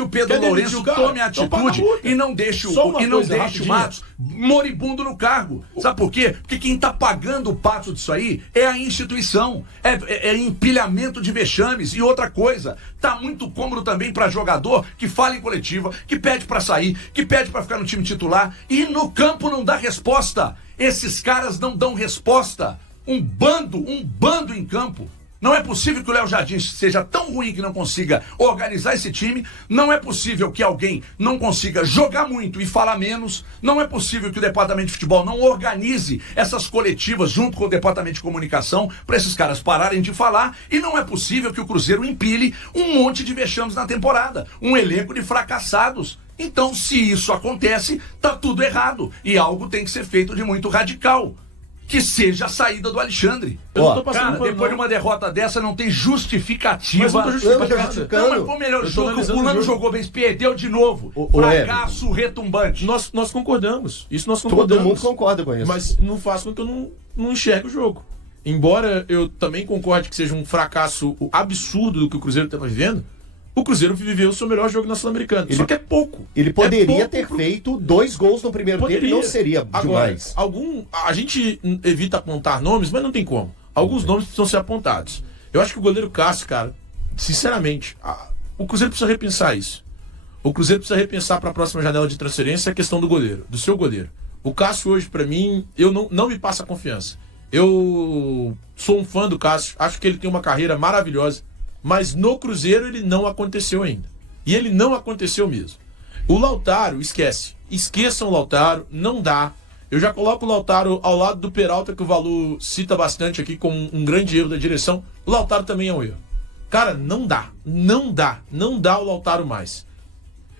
que o Pedro Lourenço tome a atitude e não deixe o Matos moribundo no cargo. Sabe por quê? Porque quem tá pagando o pato disso aí é a instituição, é empilhamento de vexames. E outra coisa, tá muito cômodo também para jogador que fala em coletiva, que pede para sair, que pede para ficar no time titular e no campo não dá resposta. Esses caras não dão resposta. Um bando em campo. Não é possível que o Léo Jardim seja tão ruim que não consiga organizar esse time. Não é possível que alguém não consiga jogar muito e falar menos. Não é possível que o departamento de futebol não organize essas coletivas junto com o departamento de comunicação para esses caras pararem de falar. E não é possível que o Cruzeiro empilhe um monte de vexames na temporada. Um elenco de fracassados. Então, se isso acontece, tá tudo errado. E algo tem que ser feito de muito radical. Que seja a saída do Alexandre. Cara, depois de uma derrota dessa, não tem justificativa. Mas eu tô justificando. Não, mas foi o melhor jogo. O fulano jogou bem, perdeu de novo. Fracasso retumbante. Nós concordamos. Isso nós concordamos. Todo mundo concorda com isso. Mas não faço com que eu não enxergue o jogo. Embora eu também concorde que seja um fracasso absurdo do que o Cruzeiro está vivendo, o Cruzeiro viveu o seu melhor jogo na Sul-Americana. Só que é pouco. Ele poderia ter feito 2 gols no primeiro tempo e não seria agora, demais. A gente evita apontar nomes, mas não tem como. Alguns nomes precisam ser apontados. Eu acho que o goleiro Cássio, cara, sinceramente, o Cruzeiro precisa repensar isso. O Cruzeiro precisa repensar para a próxima janela de transferência a questão do goleiro, do seu goleiro. O Cássio hoje, para mim, não me passa confiança. Eu sou um fã do Cássio, acho que ele tem uma carreira maravilhosa. Mas no Cruzeiro ele não aconteceu ainda. E ele não aconteceu mesmo. O Lautaro, esqueçam o Lautaro, não dá. Eu já coloco o Lautaro ao lado do Peralta, que o Valu cita bastante aqui como um grande erro da direção. O Lautaro também é um erro. Cara, não dá o Lautaro mais.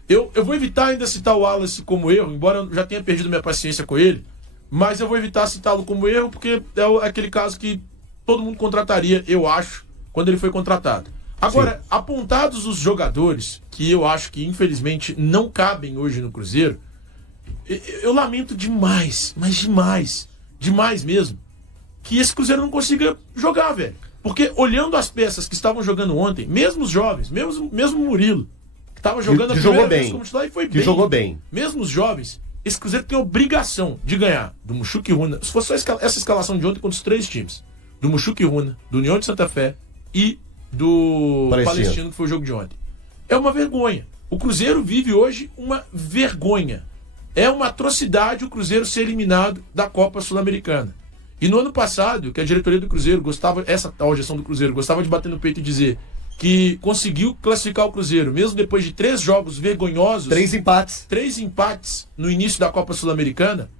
Eu vou evitar ainda citar o Wallace como erro, embora eu já tenha perdido minha paciência com ele, mas eu vou evitar citá-lo como erro, porque é aquele caso que todo mundo contrataria, eu acho, quando ele foi contratado. Agora, apontados os jogadores, que eu acho que infelizmente não cabem hoje no Cruzeiro, eu lamento demais, mas demais mesmo, que esse Cruzeiro não consiga jogar, velho. Porque olhando as peças que estavam jogando ontem, mesmo os jovens, mesmo o Murilo, que estava jogando a primeira vez como titular e foi bem. Jogou bem. Mesmo os jovens, esse Cruzeiro tem a obrigação de ganhar do Mushuc Runa. Se fosse só essa escalação de ontem contra os 3 times, do Mushuc Runa, do União de Santa Fé e do Palestino, que foi o jogo de ontem. É uma vergonha. O Cruzeiro vive hoje uma vergonha. É uma atrocidade o Cruzeiro ser eliminado da Copa Sul-Americana. E no ano passado, que a diretoria do Cruzeiro gostava, essa tal gestão do Cruzeiro, gostava de bater no peito e dizer que conseguiu classificar o Cruzeiro, mesmo depois de 3 jogos vergonhosos, 3 empates. 3 empates no início da Copa Sul-Americana,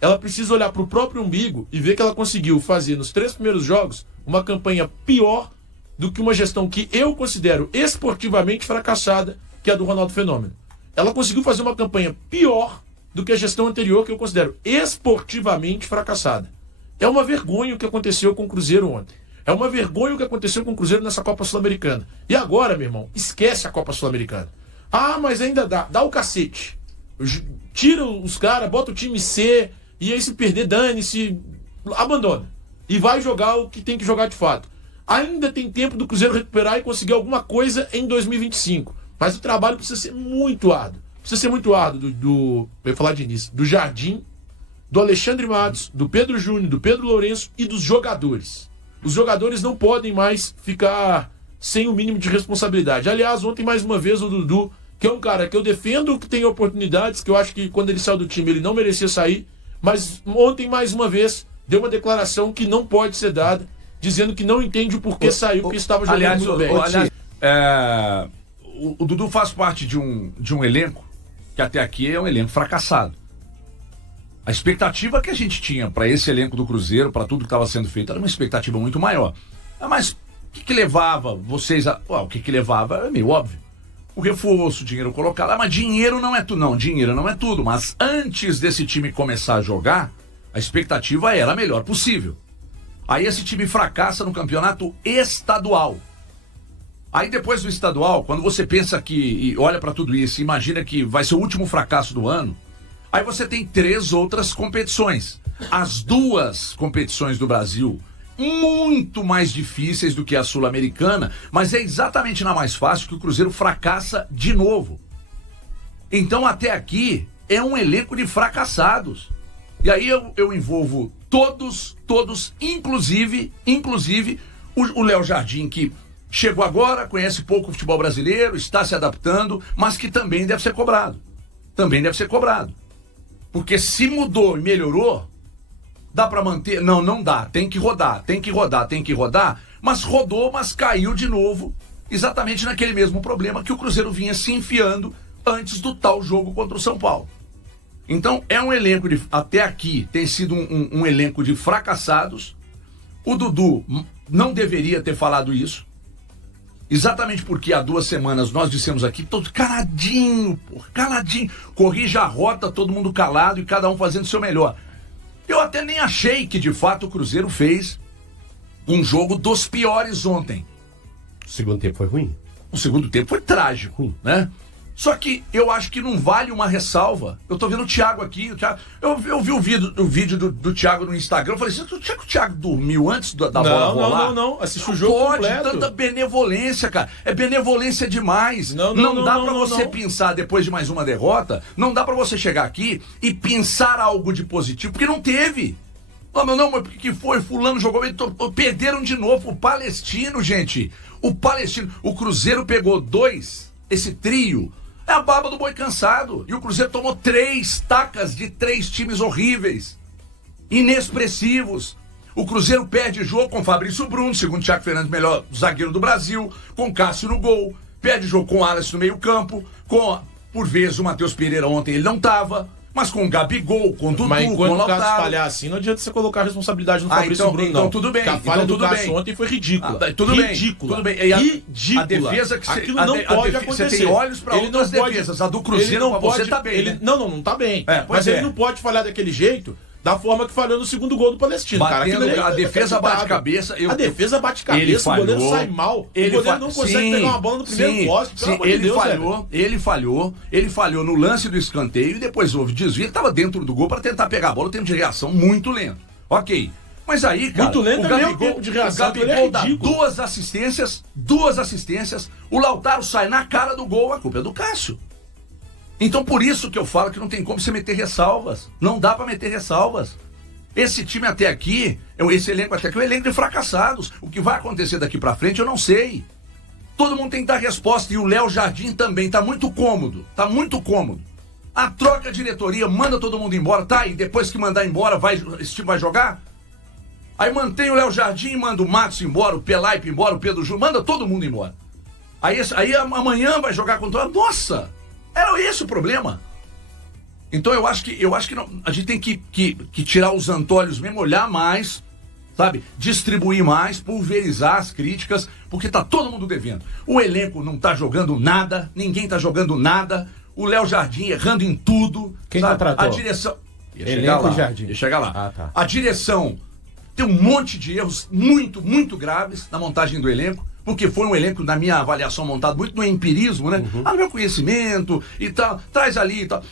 ela precisa olhar para o próprio umbigo e ver que ela conseguiu fazer nos 3 primeiros jogos uma campanha pior do que uma gestão que eu considero esportivamente fracassada, que é a do Ronaldo Fenômeno. Ela conseguiu fazer uma campanha pior do que a gestão anterior, que eu considero esportivamente fracassada. É uma vergonha o que aconteceu com o Cruzeiro ontem. É uma vergonha o que aconteceu com o Cruzeiro nessa Copa Sul-Americana. E agora, meu irmão, esquece a Copa Sul-Americana. Ah, mas ainda dá o cacete. Tira os caras, bota o time C, e aí se perder, dane-se, abandona. E vai jogar o que tem que jogar de fato. Ainda tem tempo do Cruzeiro recuperar e conseguir alguma coisa em 2025. Mas o trabalho precisa ser muito árduo. Precisa ser muito árduo eu ia falar de início, do Jardim, do Alexandre Matos, do Pedro Júnior, do Pedro Lourenço e dos jogadores. Os jogadores não podem mais ficar sem o mínimo de responsabilidade. Aliás, ontem mais uma vez o Dudu, que é um cara que eu defendo, que tem oportunidades, que eu acho que quando ele saiu do time ele não merecia sair, mas ontem mais uma vez deu uma declaração que não pode ser dada, dizendo que não entende o porquê saiu, porque estava jogando muito bem. O Dudu faz parte de um elenco que até aqui é um elenco fracassado. A expectativa que a gente tinha para esse elenco do Cruzeiro, para tudo que estava sendo feito, era uma expectativa muito maior. Mas o que levava vocês a... o que levava é meio óbvio. O reforço, o dinheiro colocado. Mas dinheiro não é tudo. Não, dinheiro não é tudo. Mas antes desse time começar a jogar, a expectativa era a melhor possível. Aí esse time fracassa no campeonato estadual. Aí depois do estadual, quando você pensa e olha para tudo isso, imagina que vai ser o último fracasso do ano, aí você tem 3 outras competições. As 2 competições do Brasil muito mais difíceis do que a Sul-Americana, mas é exatamente na mais fácil que o Cruzeiro fracassa de novo. Então, até aqui, é um elenco de fracassados. E aí eu envolvo todos, inclusive o Léo Jardim, que chegou agora, conhece pouco o futebol brasileiro, está se adaptando, mas que também deve ser cobrado. Porque se mudou e melhorou, dá pra manter? Não dá. Tem que rodar. Mas rodou, mas caiu de novo, exatamente naquele mesmo problema que o Cruzeiro vinha se enfiando antes do tal jogo contra o São Paulo. Então, é um elenco até aqui tem sido um elenco de fracassados. O Dudu não deveria ter falado isso. Exatamente porque há 2 semanas nós dissemos aqui, todo caladinho. Corrija a rota, todo mundo calado e cada um fazendo o seu melhor. Eu até nem achei que, de fato, o Cruzeiro fez um jogo dos piores ontem. O segundo tempo foi ruim? O segundo tempo foi trágico, né? Só que eu acho que não vale uma ressalva. Eu tô vendo o Thiago aqui. Eu vi o vídeo do Thiago no Instagram. Eu falei assim, o Thiago dormiu antes da bola rolar? Não. Assiste o jogo completo. Tanta benevolência, cara. É benevolência demais. Não dá pra você pensar, depois de mais uma derrota, não dá pra você chegar aqui e pensar algo de positivo, porque não teve. Não, mas porque foi? Fulano jogou, perderam de novo. O Palestino, gente. O Cruzeiro pegou 2, esse trio. É a baba do boi cansado. E o Cruzeiro tomou 3 tacas de 3 times horríveis, inexpressivos. O Cruzeiro perde jogo com Fabrício Bruno, segundo Thiago Fernandes, melhor zagueiro do Brasil, com Cássio no gol. Perde jogo com Alisson no meio campo, por vezes o Matheus Pereira ontem ele não estava, mas com o Gabigol, com o Dudu, mas com o o caso Lautaro. falhar assim, não adianta você colocar a responsabilidade no Fabrício Bruno, não. Então tudo bem. Porque a falha do Cássio ontem foi ridícula. Tudo bem. Ridícula. A defesa que aquilo não pode acontecer. Você tem olhos para outras defesas. A do Cruzeiro pra você tá bem, né? Não tá bem. Mas ele não pode falhar daquele jeito, da forma que falhou no segundo gol do Palestino. A defesa bate cabeça. A defesa bate cabeça, o goleiro sai mal. O goleiro não consegue pegar uma bola no primeiro poste. Ele falhou no lance do escanteio e depois houve desvio. Ele estava dentro do gol para tentar pegar a bola. O tempo de reação muito lento. Ok. Mas aí, cara, muito lento, o Gabigol dá 2 assistências. O Lautaro sai na cara do gol. A culpa é do Cássio. Então por isso que eu falo que não tem como você meter ressalvas. Não dá pra meter ressalvas. Esse time até aqui, esse elenco até aqui, é um elenco de fracassados. O que vai acontecer daqui pra frente eu não sei. Todo mundo tem que dar resposta. E o Léo Jardim também tá muito cômodo. A troca de diretoria, manda todo mundo embora. Tá, e depois que mandar embora, esse time vai jogar? Aí mantém o Léo Jardim, manda o Matos embora, o Pelaipe embora, o Pedro Júnior, manda todo mundo embora. Aí amanhã vai jogar contra... Nossa! Era esse o problema. Então eu acho que não, a gente tem que tirar os antolhos mesmo, olhar mais, sabe? Distribuir mais, pulverizar as críticas, porque tá todo mundo devendo. O elenco não tá jogando nada, ninguém tá jogando nada, o Léo Jardim errando em tudo. Quem contratou? A direção... Elenco Jardim. Ia chegar lá. Tá. A direção tem um monte de erros muito, muito graves na montagem do elenco. Porque foi um elenco, na minha avaliação, montado muito no empirismo, né? No meu conhecimento e tal, traz ali e tal.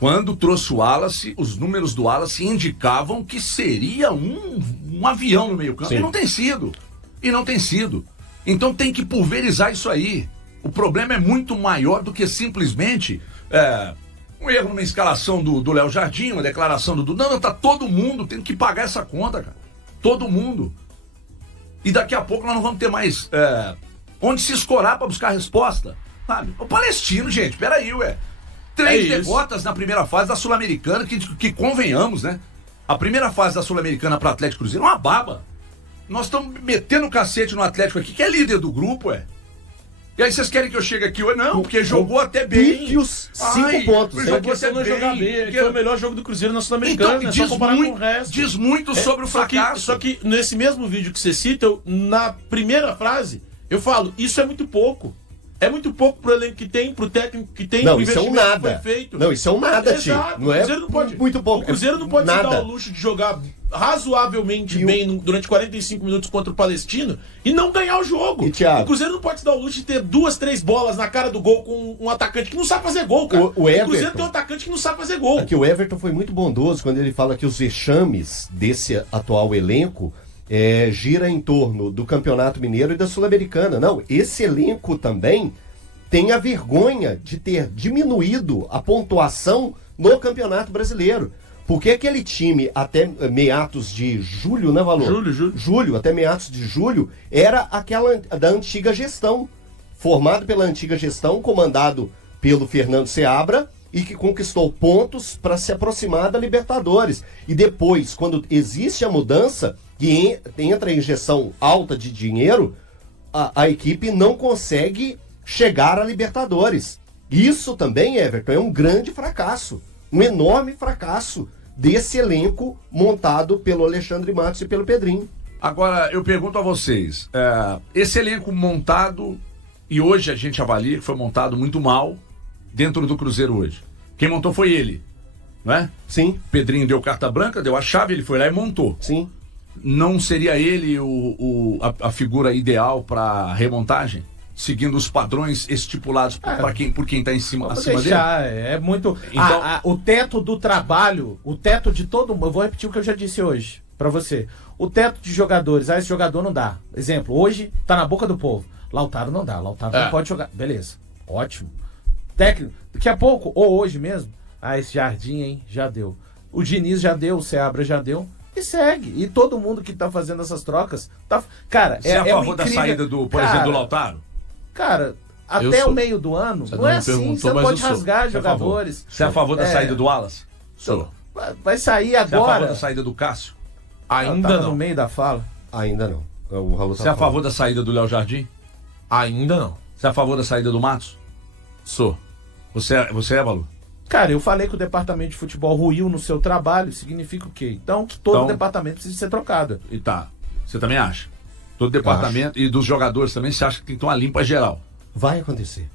Quando trouxe o Wallace, os números do Wallace indicavam que seria um avião no meio campo. E não tem sido. Então tem que pulverizar isso aí. O problema é muito maior do que simplesmente um erro numa escalação do Léo Jardim, uma declaração do Dudu. Não, tá todo mundo tendo que pagar essa conta, cara. Todo mundo. E daqui a pouco nós não vamos ter mais onde se escorar para buscar a resposta. Sabe? O Palestino, gente, peraí, 3 derrotas na primeira fase da Sul-Americana, que convenhamos, né? A primeira fase da Sul-Americana para Atlético Cruzeiro é uma baba. Nós estamos metendo o cacete no Atlético aqui, que é líder do grupo, E aí vocês querem que eu chegue aqui hoje? Não, porque jogou até bem. E os 5 pontos. Só que você não jogar bem. Foi o melhor jogo do Cruzeiro na Sul-Americana. Então, é só comparar com o resto. Diz muito sobre o fracasso. Só que nesse mesmo vídeo que você cita, na primeira frase, eu falo, isso é muito pouco. É muito pouco pro elenco que tem, pro técnico que tem, pro investimento que foi feito. Não, isso é um nada, tio. Não é muito pouco. O Cruzeiro não pode se dar o luxo de jogar razoavelmente bem durante 45 minutos contra o Palestino e não ganhar o jogo. O Cruzeiro não pode se dar o luxo de ter 2, 3 bolas na cara do gol com um atacante que não sabe fazer gol, cara. O Cruzeiro tem um atacante que não sabe fazer gol. Aqui o Everton foi muito bondoso quando ele fala que os vexames desse atual elenco gira em torno do Campeonato Mineiro e da Sul-Americana. Não, esse elenco também tem a vergonha de ter diminuído a pontuação no Campeonato Brasileiro. Porque aquele time até meados de julho, né, Valor? Julho, até meados de julho, era aquela da antiga gestão. Formado pela antiga gestão, comandado pelo Fernando Seabra, e que conquistou pontos para se aproximar da Libertadores. E depois, quando existe a mudança, que entra a injeção alta de dinheiro, a equipe não consegue chegar à Libertadores. Isso também, Everton, é um grande fracasso. Um enorme fracasso desse elenco montado pelo Alexandre Matos e pelo Pedrinho. Agora, eu pergunto a vocês, esse elenco montado, e hoje a gente avalia que foi montado muito mal dentro do Cruzeiro hoje. Quem montou foi ele, não é? Sim. Pedrinho deu carta branca, deu a chave, ele foi lá e montou. Sim. Não seria ele a figura ideal para remontagem? Seguindo os padrões estipulados por quem está acima dele? É muito. Então, o teto do trabalho, o teto de todo mundo. Eu vou repetir o que eu já disse hoje para você. O teto de jogadores, esse jogador não dá. Exemplo, hoje tá na boca do povo. Lautaro não dá, Lautaro não pode jogar. Beleza, ótimo. Técnico, daqui a pouco, ou hoje mesmo, esse Jardim, hein, já deu. O Diniz já deu, o Seabra já deu. E segue. E todo mundo que tá fazendo essas trocas tá. Cara, você é a favor da saída por exemplo, do Lautaro? Cara, até o meio do ano, não é assim, você não pode rasgar jogadores. Você é a favor da saída do Wallace? Sou. Vai sair agora. Você é a favor da saída do Cássio? Ainda não. No meio da fala? Ainda não. O Raul você é a favor da saída do Léo Jardim? Ainda não. Você é a favor da saída do Matos? Sou. Você é, Balu? Cara, eu falei que o departamento de futebol ruiu no seu trabalho, significa o quê? Então, que todo departamento precisa ser trocado. E tá. Você também acha? Todo departamento e dos jogadores também, você acha que tem que ter uma limpa geral? Vai acontecer.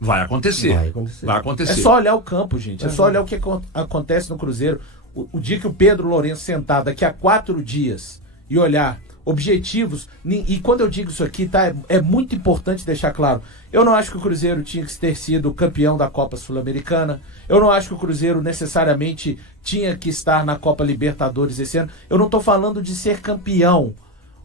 Vai acontecer. Vai acontecer. É só olhar o campo, gente. É só olhar o que acontece no Cruzeiro. O dia que o Pedro Lourenço sentar daqui a 4 dias e olhar objetivos, e quando eu digo isso aqui, tá, é muito importante deixar claro, eu não acho que o Cruzeiro tinha que ter sido campeão da Copa Sul-Americana, eu não acho que o Cruzeiro necessariamente tinha que estar na Copa Libertadores esse ano, eu não estou falando de ser campeão,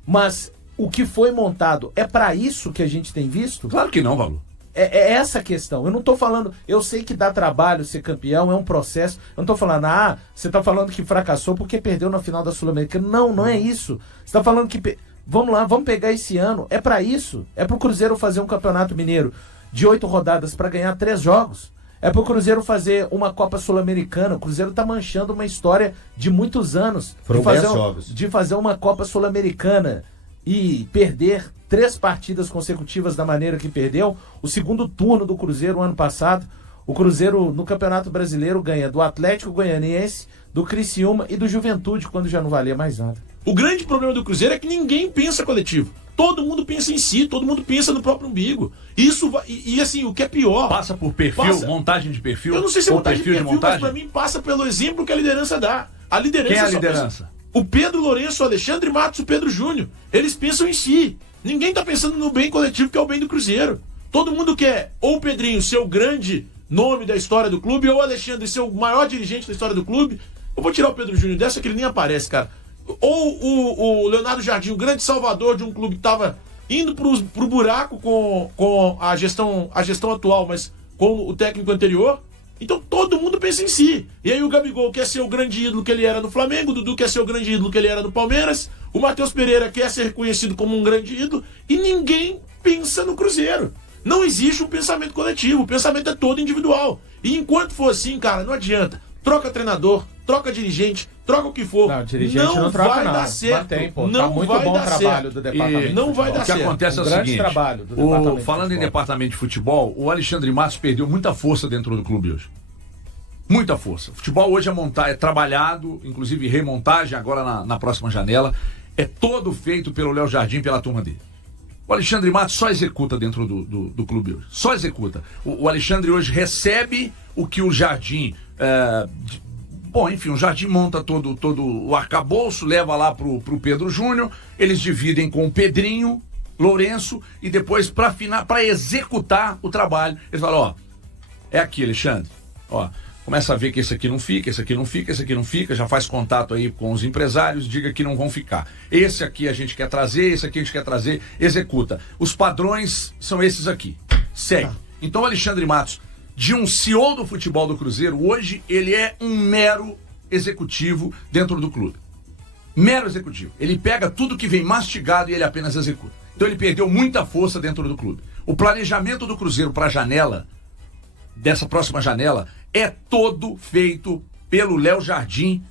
mas o que foi montado é para isso que a gente tem visto? Claro que não, Valor. É essa a questão. Eu não tô falando... Eu sei que dá trabalho ser campeão, é um processo. Eu não tô falando, você tá falando que fracassou porque perdeu na final da Sul-Americana. Não é isso. Você tá falando que... Vamos lá, vamos pegar esse ano. É pra isso. É pro Cruzeiro fazer um campeonato mineiro de 8 rodadas pra ganhar 3 jogos. É pro Cruzeiro fazer uma Copa Sul-Americana. O Cruzeiro tá manchando uma história de muitos anos. Foram 10 jogos. De fazer uma Copa Sul-Americana e perder 3 partidas consecutivas da maneira que perdeu. O segundo turno do Cruzeiro, ano passado, o Cruzeiro no Campeonato Brasileiro ganha do Atlético Goianiense, do Criciúma e do Juventude, quando já não valia mais nada. O grande problema do Cruzeiro é que ninguém pensa coletivo. Todo mundo pensa em si, todo mundo pensa no próprio umbigo. Isso vai, e assim, o que é pior... Passa por perfil, montagem de perfil? Eu não sei se é montagem de perfil, mas pra mim passa pelo exemplo que a liderança dá. A liderança Quem é a liderança? O Pedro Lourenço, o Alexandre Matos, o Pedro Júnior. Eles pensam em si. Ninguém tá pensando no bem coletivo, que é o bem do Cruzeiro. Todo mundo quer ou o Pedrinho ser o grande nome da história do clube, ou o Alexandre ser o maior dirigente da história do clube. Eu vou tirar o Pedro Júnior dessa, que ele nem aparece, cara. Ou o Leonardo Jardim, o grande salvador de um clube que tava indo pro buraco com a gestão atual, mas com o técnico anterior. Então todo mundo pensa em si. E aí o Gabigol quer ser o grande ídolo que ele era no Flamengo, o Dudu quer ser o grande ídolo que ele era no Palmeiras, o Matheus Pereira quer ser reconhecido como um grande ídolo, e ninguém pensa no Cruzeiro. Não existe um pensamento coletivo, o pensamento é todo individual. E enquanto for assim, cara, não adianta. Troca treinador, troca dirigente, troca o que for. Não, dirigente não troca, vai dar certo. Mantém, pô. Não tá muito vai bom dar trabalho certo. do departamento. Não vai dar certo. O que acontece é o seguinte, trabalho do departamento falando em departamento de futebol, o Alexandre Matos perdeu muita força dentro do clube hoje. Muita força. O futebol hoje é trabalhado, inclusive remontagem agora na próxima janela. É todo feito pelo Léo Jardim, pela turma dele. O Alexandre Matos só executa dentro do clube hoje. Só executa. O Alexandre hoje recebe o que o Jardim... o Jardim monta todo o arcabouço, leva lá pro Pedro Júnior, eles dividem com o Pedrinho, Lourenço, e depois para executar o trabalho, eles falam, é aqui, Alexandre, começa a ver que esse aqui não fica, esse aqui não fica, esse aqui não fica, já faz contato aí com os empresários, diga que não vão ficar. Esse aqui a gente quer trazer, esse aqui a gente quer trazer, executa. Os padrões são esses aqui. Segue. Então o Alexandre Matos, de um CEO do futebol do Cruzeiro, hoje ele é um mero executivo dentro do clube. Mero executivo. Ele pega tudo que vem mastigado e ele apenas executa. Então ele perdeu muita força dentro do clube. O planejamento do Cruzeiro para a janela, dessa próxima janela, é todo feito pelo Léo Jardim,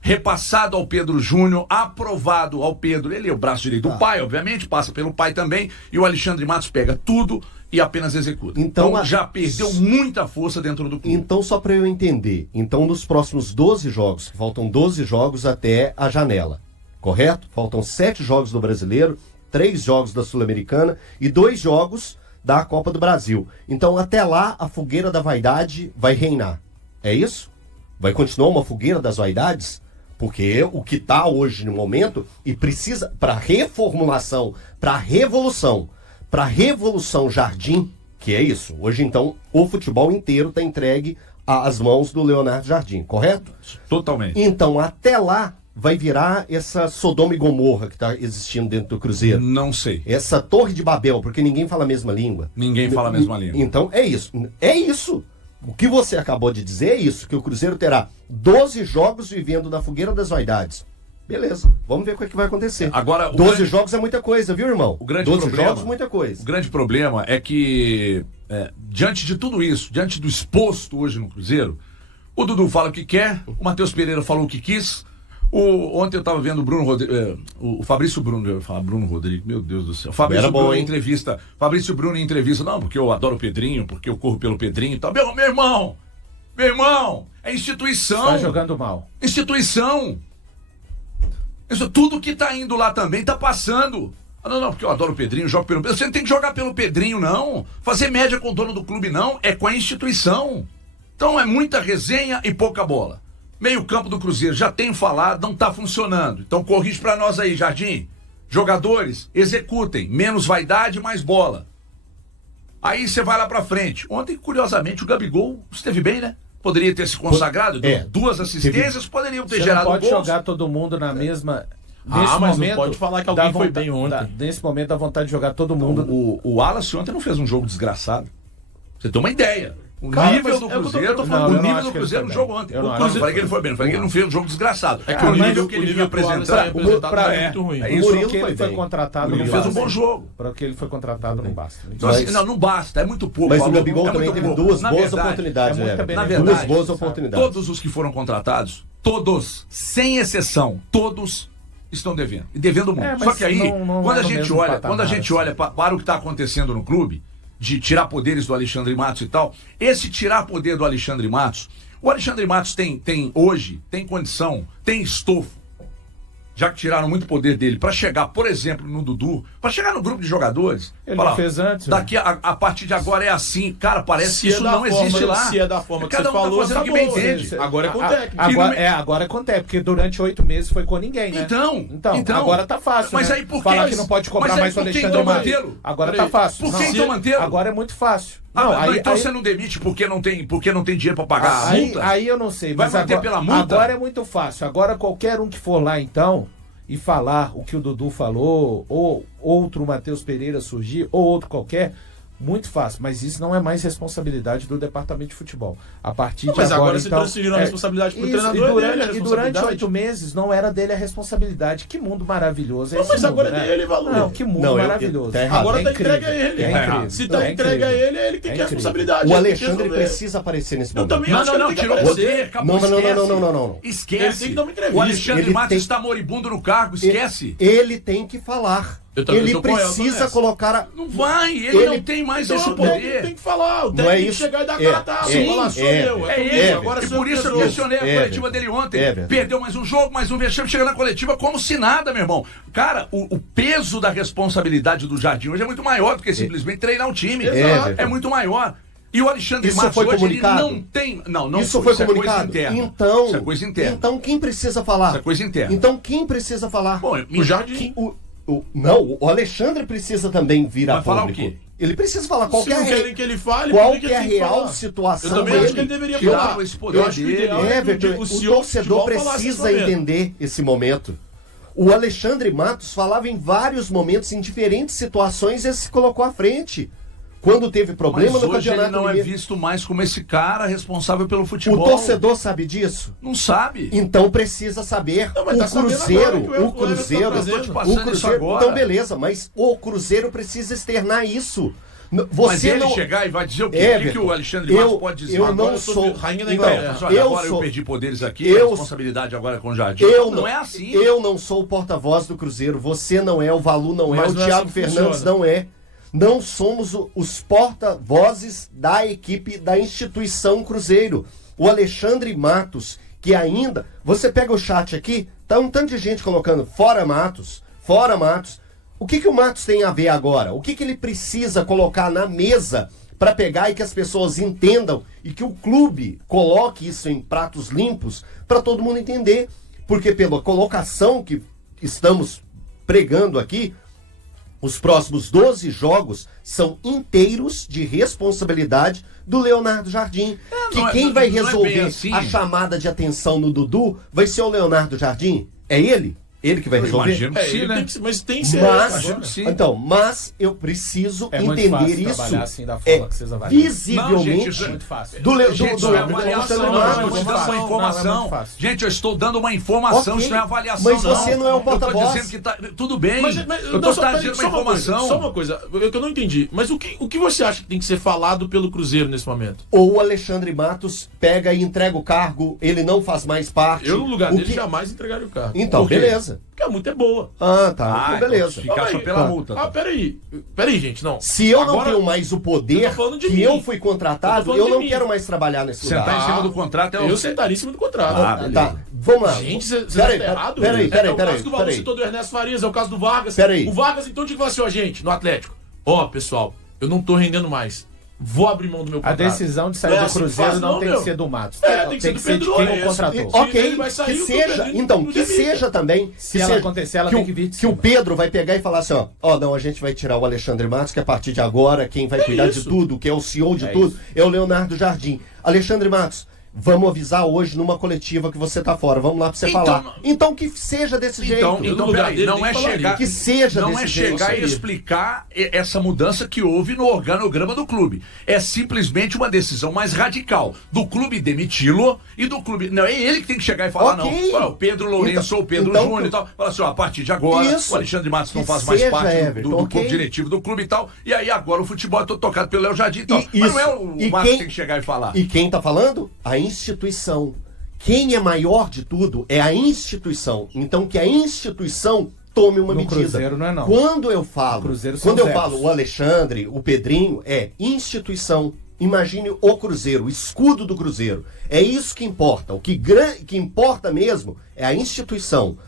repassado ao Pedro Júnior, aprovado ao Pedro. Ele é o braço direito do pai, obviamente, passa pelo pai também, e o Alexandre Matos pega tudo e apenas executa. Então já perdeu muita força dentro do clube. Então, só para eu entender, então nos próximos 12 jogos, faltam 12 jogos até a janela, correto? Faltam 7 jogos do Brasileiro, 3 jogos da Sul-Americana e 2 jogos da Copa do Brasil. Então, até lá, a fogueira da vaidade vai reinar. É isso? Vai continuar uma fogueira das vaidades? Porque o que está hoje no momento, e precisa, para reformulação, para revolução Jardim, que é isso. Hoje, então, o futebol inteiro está entregue às mãos do Leonardo Jardim, correto? Totalmente. Então, até lá, vai virar essa Sodoma e Gomorra que está existindo dentro do Cruzeiro? Não sei. Essa Torre de Babel, porque ninguém fala a mesma língua. Ninguém fala a mesma língua. Então, é isso. É isso. O que você acabou de dizer é isso, que o Cruzeiro terá 12 jogos vivendo na fogueira das vaidades. Beleza, vamos ver o que, vai acontecer. Agora, 12 jogos é muita coisa, viu, irmão? O grande 12 problema, jogos é muita coisa. O grande problema é que, diante de tudo isso, diante do exposto hoje no Cruzeiro, o Dudu fala o que quer, o Matheus Pereira falou o que quis. Ontem eu estava vendo o Fabrício Bruno, eu ia falar Bruno Rodrigues, meu Deus do céu. Fabrício Bruno em entrevista. Fabrício Bruno em entrevista, não, porque eu adoro o Pedrinho, porque eu corro pelo Pedrinho e tal. Meu irmão, é instituição. Tá jogando mal. Instituição. Isso, tudo que tá indo lá também tá passando. Não, porque eu adoro o Pedrinho, jogo pelo Pedrinho. Você não tem que jogar pelo Pedrinho, não. Fazer média com o dono do clube, não. É com a instituição. Então é muita resenha e pouca bola. Meio campo do Cruzeiro, já tenho falado, não tá funcionando. Então corrige pra nós aí, Jardim. Jogadores, executem. Menos vaidade, mais bola. Aí você vai lá pra frente. Ontem, curiosamente, o Gabigol esteve bem, né? Poderia ter se consagrado, 2 assistências, poderiam ter gerado gols. Você não pode jogar todo mundo na mesma... Mas momento, não pode falar que alguém foi bem ontem. Nesse momento dá vontade de jogar todo mundo. O Wallace ontem não fez um jogo desgraçado. Você tem uma ideia. O Cara, nível do Cruzeiro, o nível do Cruzeiro no jogo ontem. O Cruzeiro, falei que ele foi bem, não falei que ele não fez um jogo desgraçado. É que o nível que ele vinha apresentar é muito ruim. É isso. Porque ele foi contratado, ele fez um bom jogo. Para que ele foi contratado não basta. Então, assim, não basta, é muito pouco. Mas o Gabigol também teve 2 boas oportunidades. Na verdade, 2 boas oportunidades. Todos os que foram contratados, todos, sem exceção, todos estão devendo. E devendo muito. Só que aí, quando a gente olha para o que está acontecendo no clube, de tirar poderes do Alexandre Matos e tal, esse tirar poder do Alexandre Matos, o Alexandre Matos tem hoje, tem condição, tem estofo, já que tiraram muito poder dele, para chegar, por exemplo, no Dudu, para chegar no grupo de jogadores. Ele não fez antes. Daqui a partir de agora é assim. Cara, parece que isso não existe lá. Se é da forma que cada você falou, tá fazendo o que bem entende. Agora é com o técnico. Agora é com o técnico, porque durante 8 meses foi com ninguém, né? Então agora tá fácil. Mas né? aí por que falar que não pode cobrar mais o Alexandre Matos? Agora tá fácil. Por que então mantê-lo? Agora é muito fácil. Então você não demite porque não tem dinheiro para pagar a multa? Aí eu não sei. Vai mas manter pela multa? Agora é muito fácil. Agora qualquer um que for lá, então, e falar o que o Dudu falou, ou outro Matheus Pereira surgir, ou outro qualquer, muito fácil. Mas isso não é mais responsabilidade do departamento de futebol. A partir de mas agora, se então, transferiram a responsabilidade para o treinador. E durante 8 meses não era dele a responsabilidade. Que mundo maravilhoso é esse mas mundo, agora né? é dele, Valor. Não, que mundo maravilhoso. Agora tá entregue a ele. Se tá entregue a ele, é ele que tem responsabilidade. O Alexandre precisa aparecer nesse momento. Eu também acho que ele tem que aparecer. Não. Esquece. Ele tem que dar uma entrevista. O Alexandre Matos está moribundo no cargo, esquece. Ele tem que falar. Ele precisa colocar Não vai, ele não tem mais esse poder. Tem que falar, o técnico tem que chegar e dar a cara a tapa. E por isso eu questionei a coletiva dele ontem. Perdeu mais um jogo, mais um vexame, chega na coletiva como se nada, meu irmão. Cara, o peso da responsabilidade do Jardim hoje é muito maior do que simplesmente treinar um time. É muito maior. E o Alexandre Matos hoje ele não tem... Não, isso foi comunicado? Isso é coisa interna. Então quem precisa falar? Isso é coisa interna. Então quem precisa falar? Bom, o Jardim... Não, o Alexandre precisa também vir a público. Falar o quê? Ele precisa falar qual Se que é não a querem que ele fale, qual por que é a ele tem que real falar? situação Eu também dele. acho que ele deveria Tirar falar. esse poder Eu acho que o dele. ideal é que Everton, o o CEO do torcedor futebol falasse precisa nesse momento. entender esse momento. O Alexandre Matos falava em vários momentos, em diferentes situações, ele se colocou à frente. Quando teve problema Mas no hoje ele Campeonato não é Mineiro. visto mais como esse cara responsável pelo O futebol. torcedor sabe disso? Não sabe. Então precisa saber. Não, mas O tá sabendo Cruzeiro, agora que o o Cruzeiro, Everton tá trazendo. Eu tô te passando o Cruzeiro. isso agora. Então beleza, mas o Cruzeiro precisa externar isso. Mas Você ele não chegar e vai dizer o quê? O Everton, que o Alexandre Matos pode dizer? eu Agora não eu tô sou rainha da então, internet. Mas olha, eu agora sou, eu perdi poderes aqui, eu- a responsabilidade agora é com o Jardim. eu não é assim. Eu não sou o porta-voz do Cruzeiro. Você não é, o Valu não é, Mas o não é Thiago assim que Fernandes funciona. não é. Não somos os porta-vozes da equipe da instituição Cruzeiro. O Alexandre Matos, que ainda. Você pega o chat aqui, tá um tanto de gente colocando fora Matos, fora Matos. O que o Matos tem a ver agora? O que ele precisa colocar na mesa para pegar e que as pessoas entendam e que o clube coloque isso em pratos limpos para todo mundo entender? Porque pela colocação que estamos pregando aqui, os próximos 12 jogos são inteiros de responsabilidade do Leonardo Jardim. Que não é- quem vai não é bem resolver assim. a chamada de atenção no Dudu vai ser o Leonardo Jardim? É ele? Ele que vai resolver? imagino que sim, Ele né? tem que, mas tem que ser. Mas, Imagino que sim. então, mas eu preciso É muito entender fácil isso. trabalhar assim da forma que vocês avaliam. visivelmente Não, gente, isso é Muito fácil. do Gente, isso é Alexandre avaliação, Matos. não, eu estou muito dando uma fácil. Não, é informação. muito fácil. Gente, eu estou dando uma informação, Ok, isso não é avaliação, mas você não é o porta-voz. Eu estou dizendo que tá, tudo bem, Mas, eu não, estou só- trazendo peraí, uma só informação. Só uma coisa, que eu não entendi. Mas o que você acha que tem que ser falado pelo Cruzeiro nesse momento? Ou o Alexandre Matos pega e entrega o cargo, ele não faz mais parte. Eu, no lugar O dele, que- jamais entregaria o carro. Então, Por quê? beleza. Porque a multa é boa. Ah, tá. Ah, então, beleza. então fica só pela Tá. multa. Ah, peraí. Peraí, gente, não. Se eu não Agora- tenho mais o eu poder tô falando de que mim. eu fui Eu contratado, tô falando eu de não mim. quero mais trabalhar nesse Sentar lugar. em cima do contrato é o... Eu sentaria em cima do contrato. Ah, beleza. Tá, vamos lá. Gente, você Peraí, tá errado? peraí, É o peraí, caso do Valdir peraí. citou do Ernesto Farias, é o caso do Vargas. Peraí. O Vargas, então, tinha que falar assim, ó, gente, no Atlético. Ó, pessoal, eu não tô rendendo mais. Vou abrir mão do meu A contrato. decisão de sair Não é do assim que Cruzeiro faz, não não, tem meu. que ser do Matos. É, tem que ser do de Pedro quem Lourenço. o contratou. Ele Ok, vai sair, que o seja, Pedrinho então, não que demita. seja também. Se que ela seja, acontecer, ela que tem o- que vir de que o cima. Pedro vai pegar e falar assim, ó, não, a gente vai tirar o Alexandre Matos, que a partir de agora, quem vai cuidar de isso. tudo, que é o CEO de É tudo, isso. é o Leonardo Jardim. Alexandre Matos, vamos avisar hoje numa coletiva que você tá fora, vamos lá pra você Então- falar. Então que seja desse Então, jeito. no então lugar peraí, dele, não nem é falaria. chegar, Que seja não desse é jeito. chegar e seria. explicar essa mudança que houve no organograma do clube. É simplesmente uma decisão mais radical do clube demiti-lo e do clube. Não, é ele que tem que chegar e falar, Ok. não. Ó, o Pedro Lourenço Então- ou o Pedro então Júnior que- e tal. Fala assim, ó, a partir de agora, Isso. o Alexandre Matos não Que faz mais seja, parte Everton, do ok. corpo diretivo do clube e tal. E aí agora o futebol é todo tocado pelo Léo Jardim e tal. E Mas não é isso. o E Matos que quem- tem que chegar e falar. E quem tá falando? A instituição. Quem é maior de tudo é a instituição. Então que a instituição tome uma No medida. Cruzeiro não é não. Quando eu falo, No Cruzeiro são quando eu zeros. falo o Alexandre, o Pedrinho, é instituição. Imagine o Cruzeiro, o escudo do Cruzeiro. É isso que importa. O que importa mesmo é a instituição.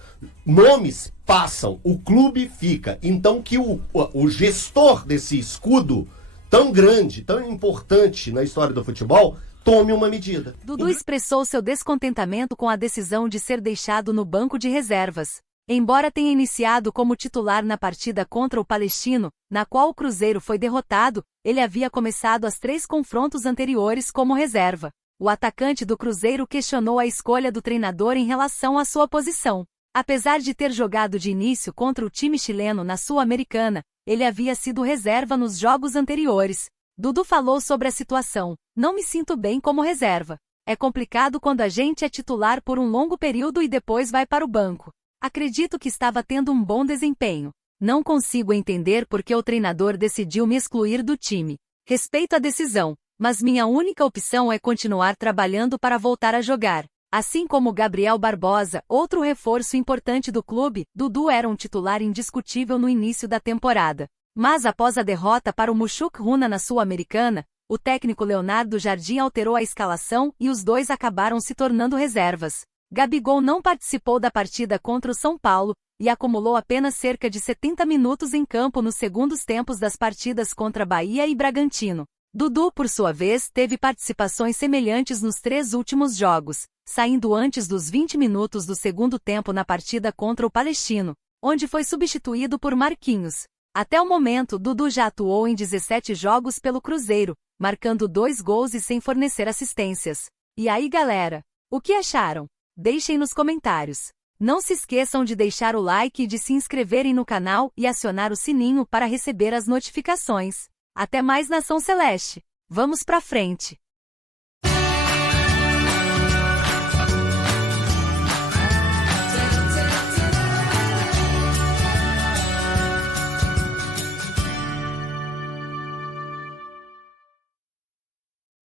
Nomes passam, o clube fica. Então que o gestor desse escudo tão grande, tão importante na história do futebol, tome uma medida. Dudu expressou seu descontentamento com a decisão de ser deixado no banco de reservas. Embora tenha iniciado como titular na partida contra o Palestino, na qual o Cruzeiro foi derrotado, ele havia começado as 3 confrontos anteriores como reserva. O atacante do Cruzeiro questionou a escolha do treinador em relação à sua posição. Apesar de ter jogado de início contra o time chileno na Sul-Americana, ele havia sido reserva nos jogos anteriores. Dudu falou sobre a situação. Não me sinto bem como reserva. É complicado quando a gente é titular por um longo período e depois vai para o banco. Acredito que estava tendo um bom desempenho. Não consigo entender por que o treinador decidiu me excluir do time. Respeito a decisão, mas minha única opção é continuar trabalhando para voltar a jogar. Assim como Gabriel Barbosa, outro reforço importante do clube, Dudu era um titular indiscutível no início da temporada. Mas após a derrota para o Mushuk Runa na Sul-Americana, o técnico Leonardo Jardim alterou a escalação e os dois acabaram se tornando reservas. Gabigol não participou da partida contra o São Paulo e acumulou apenas cerca de 70 minutos em campo nos segundos tempos das partidas contra Bahia e Bragantino. Dudu, por sua vez, teve participações semelhantes nos 3 últimos jogos, saindo antes dos 20 minutos do segundo tempo na partida contra o Palestino, onde foi substituído por Marquinhos. Até o momento, Dudu já atuou em 17 jogos pelo Cruzeiro, marcando 2 gols e sem fornecer assistências. E aí, galera? O que acharam? Deixem nos comentários. Não se esqueçam de deixar o like e de se inscreverem no canal e acionar o sininho para receber as notificações. Até mais, Nação Celeste! Vamos pra frente!